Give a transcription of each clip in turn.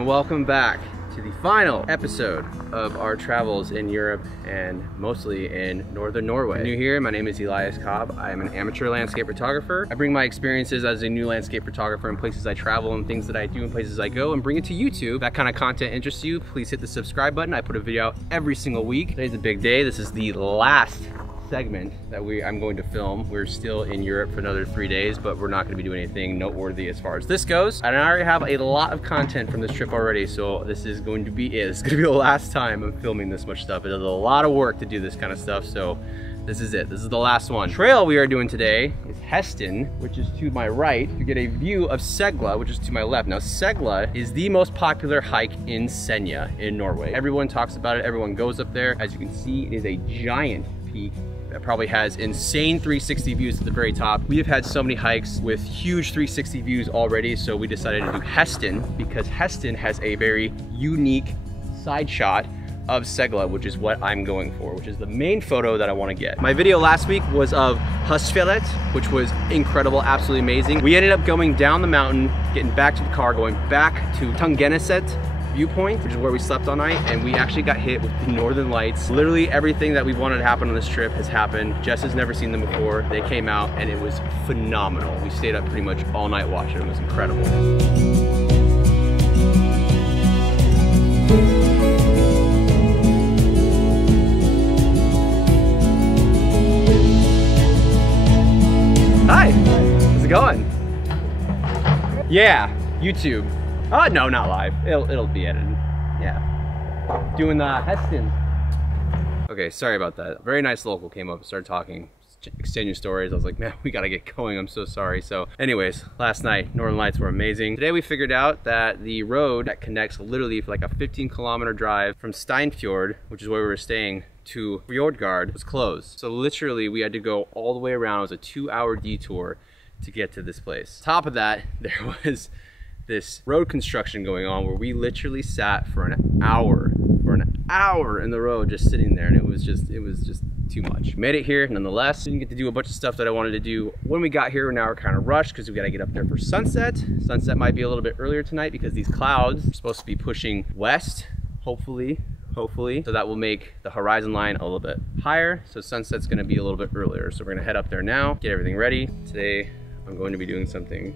and welcome back to the final episode of our travels in Europe and mostly in northern Norway. If you're new here, my name is Elias Cobb. I am an amateur landscape photographer. I bring my experiences as a new landscape photographer in places I travel and things that I do in places I go and bring it to YouTube. If that kind of content interests you, please hit the subscribe button. I put a video out every single week. Today's a big day. This is the last segment that I'm going to film. We're still in Europe for another 3 days, but we're not going to be doing anything noteworthy as far as this goes. And I already have a lot of content from this trip already, so this is going to be it. It's going to be the last time I'm filming this much stuff. It is a lot of work to do this kind of stuff, so this is it. This is the last one. Trail we are doing today is Hesten, which is to my right. You get a view of Segla, which is to my left. Now, Segla is the most popular hike in Senja in Norway. Everyone talks about it. Everyone goes up there. As you can see, it is a giant peak that probably has insane 360 views at the very top. We have had so many hikes with huge 360 views already, so we decided to do Hesten because Hesten has a very unique side shot of Segla, which is what I'm going for, which is the main photo that I want to get. My video last week was of Husfjellet, which was incredible, absolutely amazing. We ended up going down the mountain, getting back to the car, going back to Tungeneset viewpoint, which is where we slept all night, and we actually got hit with the northern lights. Literally everything that we wanted to happen on this trip has happened. Jess has never seen them before. They came out and it was phenomenal. We stayed up pretty much all night watching them. It was incredible. Hi, how's it going? Yeah, YouTube. Oh, no, not live. It'll be edited. Yeah. Doing the Hesten. Okay, sorry about that. Very nice local came up and started talking, exchanging stories. I was like, man, we gotta get going. I'm so sorry. So anyways, last night, Northern Lights were amazing. Today we figured out that the road that connects literally for like a 15-kilometer drive from Steinfjord, which is where we were staying, to Fjordgård was closed. So literally we had to go all the way around. It was a 2-hour detour to get to this place. On top of that, there was this road construction going on where we literally sat for an hour in the road just sitting there, and it was just too much. Made it here nonetheless. Didn't get to do a bunch of stuff that I wanted to do when we got here. Now we're kind of rushed because we got to get up there for sunset. Sunset might be a little bit earlier tonight because these clouds are supposed to be pushing west, hopefully, so that will make the horizon line a little bit higher, so sunset's going to be a little bit earlier. So we're going to head up there now, get everything ready. Today I'm going to be doing something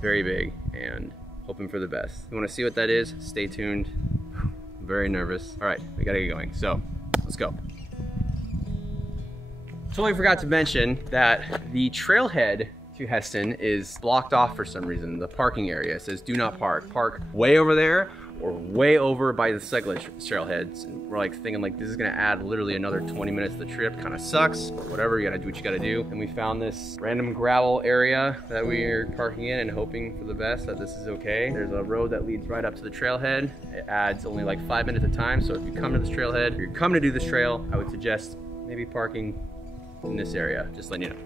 very big and hoping for the best. You want to see what that is? Stay tuned. I'm very nervous. All right, we gotta get going. So let's go. Totally forgot to mention that the trailhead to Hesten is blocked off for some reason. The parking area says do not park. Park way over there or way over by the Segla trailheads. And we're like thinking like this is gonna add literally another 20 minutes to the trip. Kind of sucks, but whatever, you gotta do what you gotta do. And we found this random gravel area that we're parking in and hoping for the best that this is okay. There's a road that leads right up to the trailhead. It adds only like 5 minutes at a time. So if you come to this trailhead, if you're coming to do this trail, I would suggest maybe parking in this area, just letting you know.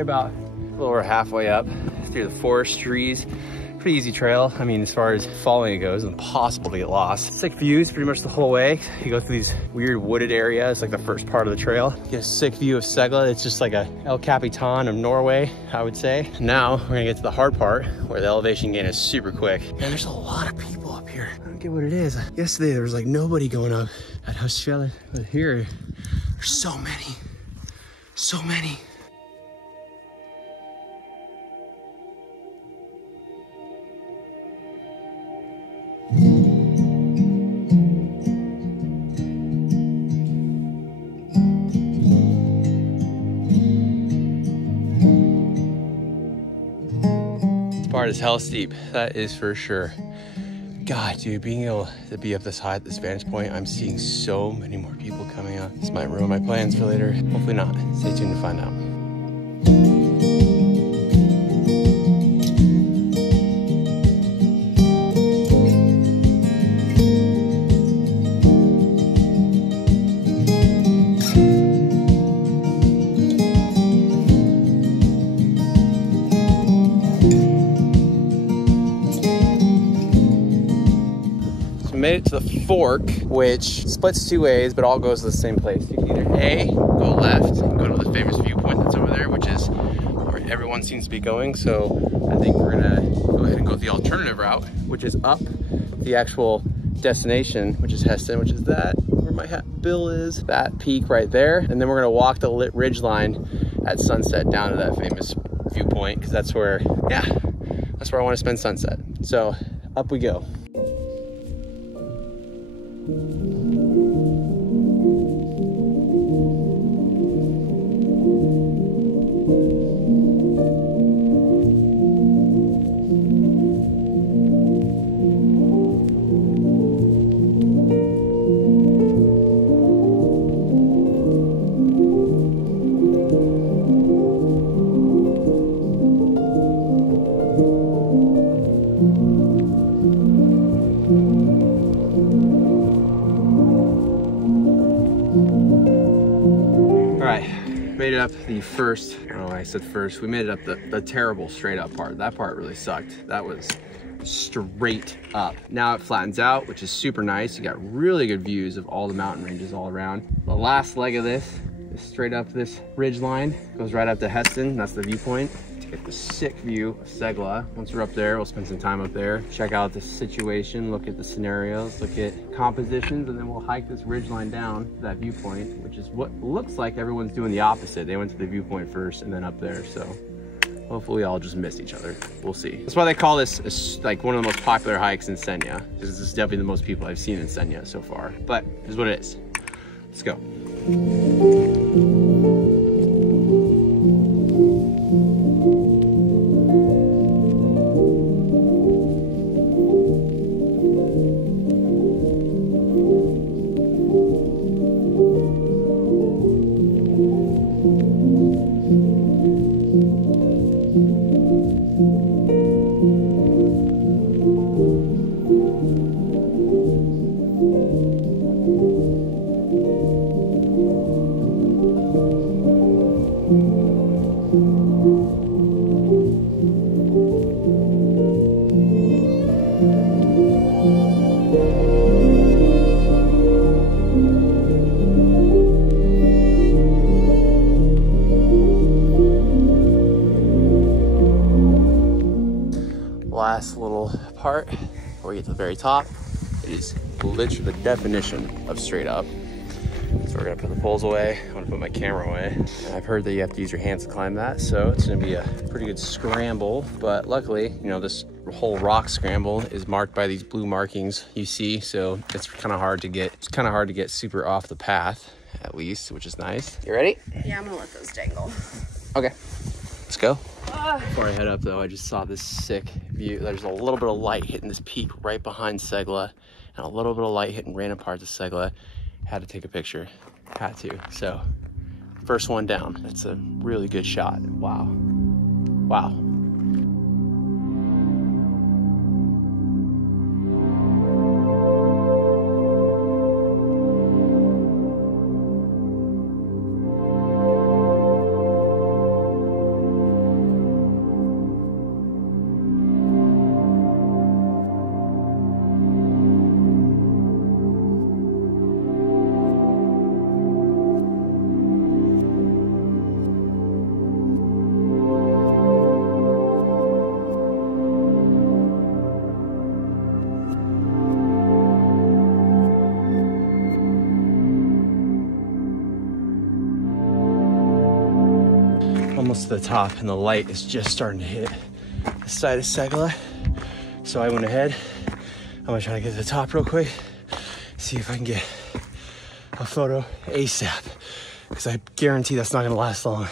About a little over halfway up through the forest trees, Pretty easy trail. I mean, as far as following it goes, it's impossible to get lost. Sick views pretty much the whole way. You go through these weird wooded areas, like the first part of the trail. You get a sick view of Segla. It's just like a El Capitan of Norway, I would say. Now we're gonna get to the hard part where the elevation gain is super quick. And there's a lot of people up here. I don't get what it is. Yesterday there was like nobody going up at Hesten, but here there's so many, so many. Part is hell steep, that is for sure. God, dude, being able to be up this high at this vantage point, I'm seeing so many more people coming up. This might ruin my plans for later. Hopefully not. Stay tuned to find out. Made it to the fork, which splits two ways, but all goes to the same place. You can either A, go left and go to the famous viewpoint that's over there, which is where everyone seems to be going. So I think we're gonna go ahead and go the alternative route, which is up the actual destination, which is Hesten, which is that where my bill is, that peak right there. And then we're gonna walk the lit ridge line at sunset down to that famous viewpoint, because that's where, yeah, that's where I want to spend sunset. So up we go. Made it up the first, oh, I said first, we made it up the terrible straight up part. That part really sucked. That was straight up. Now it flattens out, which is super nice. You got really good views of all the mountain ranges all around. The last leg of this is straight up this ridge line, goes right up to Hesten. That's the viewpoint. To get the sick view of Segla. Once we're up there, we'll spend some time up there, check out the situation, look at the scenarios, look at compositions, and then we'll hike this ridge line down to that viewpoint, which is what looks like everyone's doing the opposite. They went to the viewpoint first and then up there. So hopefully we all just missed each other. We'll see. That's why they call this like one of the most popular hikes in Senja, because this is definitely the most people I've seen in Senja so far. But this is what it is. Let's go. Last little part before we get to the very top. It is literally the definition of straight up. So we're gonna put the poles away. I'm gonna put my camera away. And I've heard that you have to use your hands to climb that, so it's gonna be a pretty good scramble. But luckily, you know, this whole rock scramble is marked by these blue markings you see, so it's kind of hard to get super off the path, at least, which is nice. You ready? Yeah, I'm gonna let those dangle. Okay, let's go. Before I head up though, I just saw this sick view. There's a little bit of light hitting this peak right behind Segla, and a little bit of light hitting random parts of Segla. Had to take a picture, had to. So first one down. That's a really good shot. Wow, wow. almost to the top, and the light is just starting to hit the side of Segla. So I went ahead. I'm gonna try to get to the top real quick, see if I can get a photo ASAP, because I guarantee that's not gonna last long.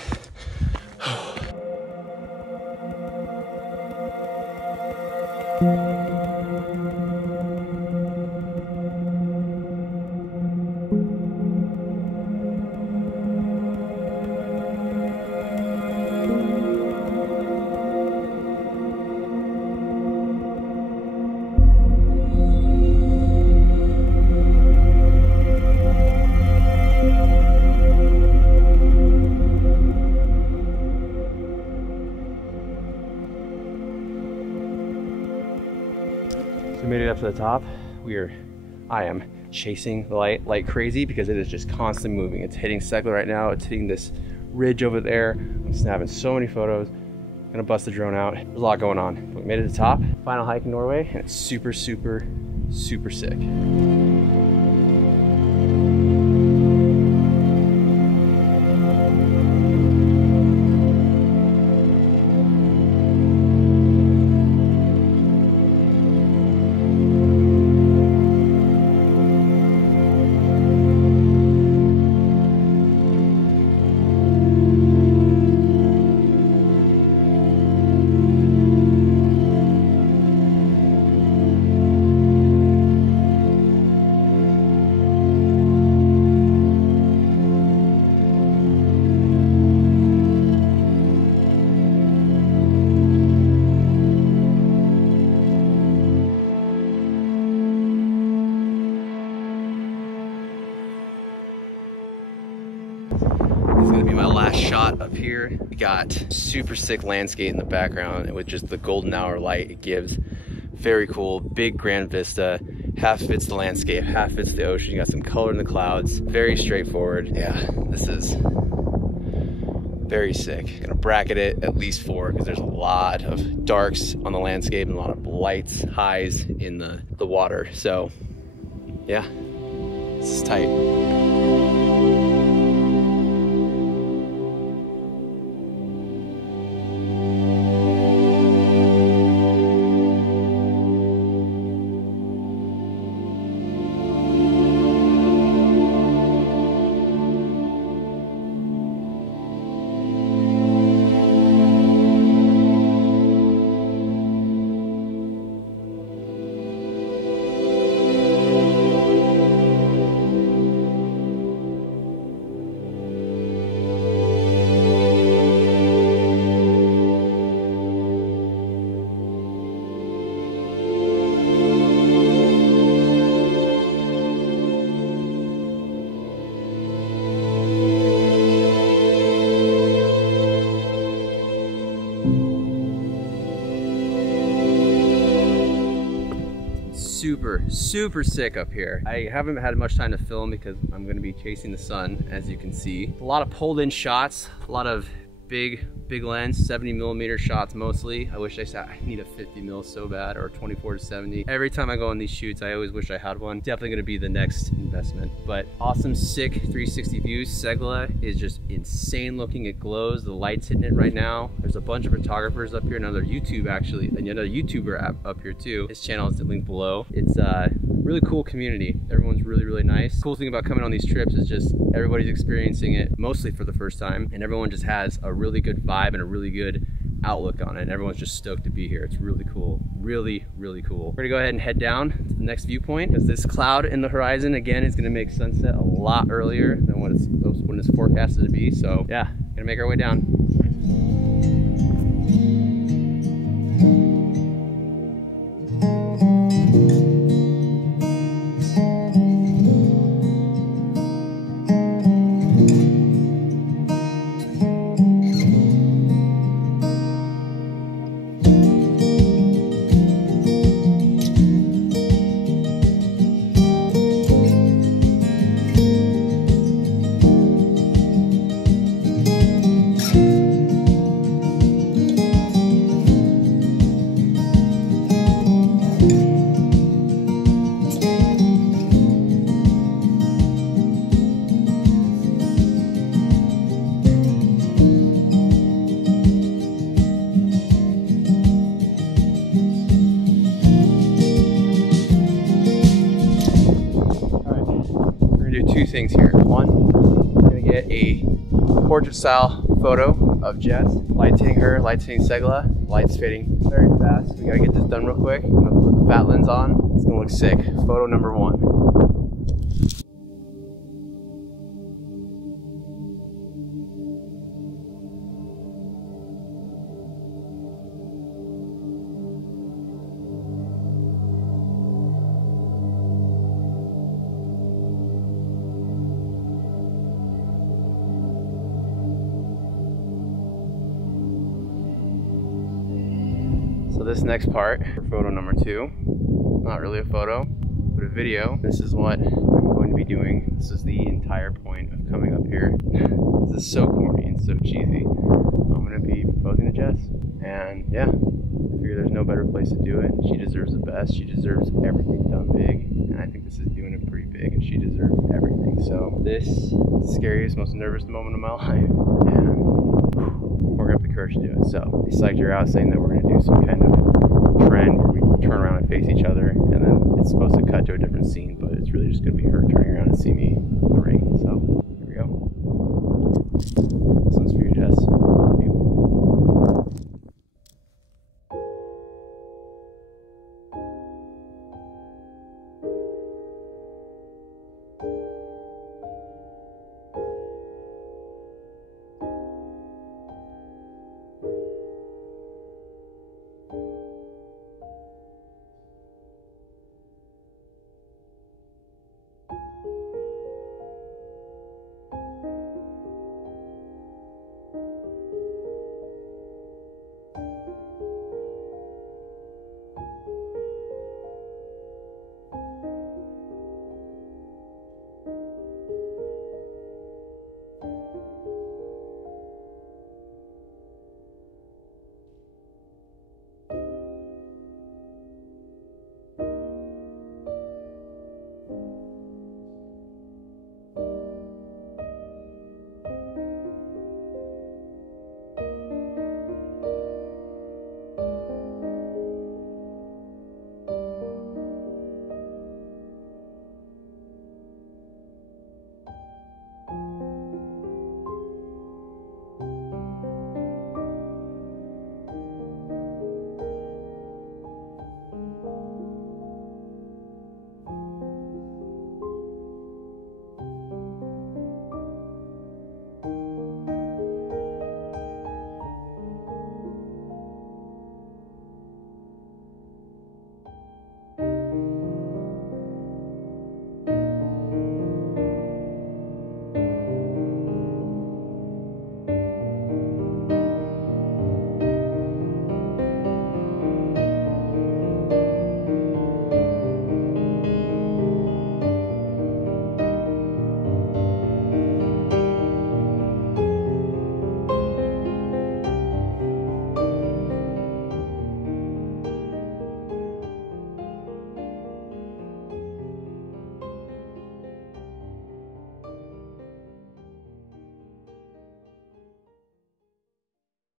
So we made it up to the top. I am chasing the light like crazy because it is just constantly moving. It's hitting Segla right now. It's hitting this ridge over there. I'm snapping so many photos. I'm gonna bust the drone out. There's a lot going on. But we made it to the top. Final hike in Norway, and it's super, super, super sick. This is gonna be my last shot up here. We got super sick landscape in the background, and with just the golden hour light it gives, very cool, big grand vista. Half of it's the landscape, half of it's the ocean. You got some color in the clouds, very straightforward. Yeah, this is very sick. Gonna bracket it at least 4 because there's a lot of darks on the landscape and a lot of lights, highs in the water. So yeah, this is tight. Super sick up here. I haven't had much time to film because I'm going to be chasing the sun, as you can see. A lot of pulled in shots, a lot of big lens, 70mm shots mostly. I wish I need a 50mm so bad, or 24-70. Every time I go on these shoots, I always wish I had one. Definitely gonna be the next investment. But awesome, sick 360 views. Segla is just insane looking. It glows. The light's hitting it right now. There's a bunch of photographers up here, another YouTuber app up here too. His channel is linked below. It's a really cool community. Everyone's really nice. Cool thing about coming on these trips is just everybody's experiencing it mostly for the first time, and everyone just has a really good vibe and a really good outlook on it, and everyone's just stoked to be here. It's really cool, really cool. We're gonna go ahead and head down to the next viewpoint, because this cloud in the horizon again is gonna make sunset a lot earlier than when it's forecasted to be. So yeah, gonna make our way down. things here. One, we're gonna get a portrait style photo of Jehs. Lights hitting her, lights hitting Segla, lights fading very fast. We gotta get this done real quick. I'm gonna put the fat lens on. It's gonna look sick. Photo number one. So this next part, for photo number two, not really a photo, but a video. This is what I'm going to be doing. This is the entire point of coming up here. This is so corny and so cheesy. I'm gonna be proposing to Jehs. And yeah, I figure there's no better place to do it. She deserves the best. She deserves everything done big. And I think this is doing it pretty big, and she deserves everything. So this is the scariest, most nervous moment of my life. And we're gonna have the courage to do it. So they psyched her out saying that we're gonna do some kind of trend where we turn around and face each other, and then it's supposed to cut to a different scene, but it's really just gonna be her turning around and see me in the ring. So here we go. This one's for you, Jehs. I love you.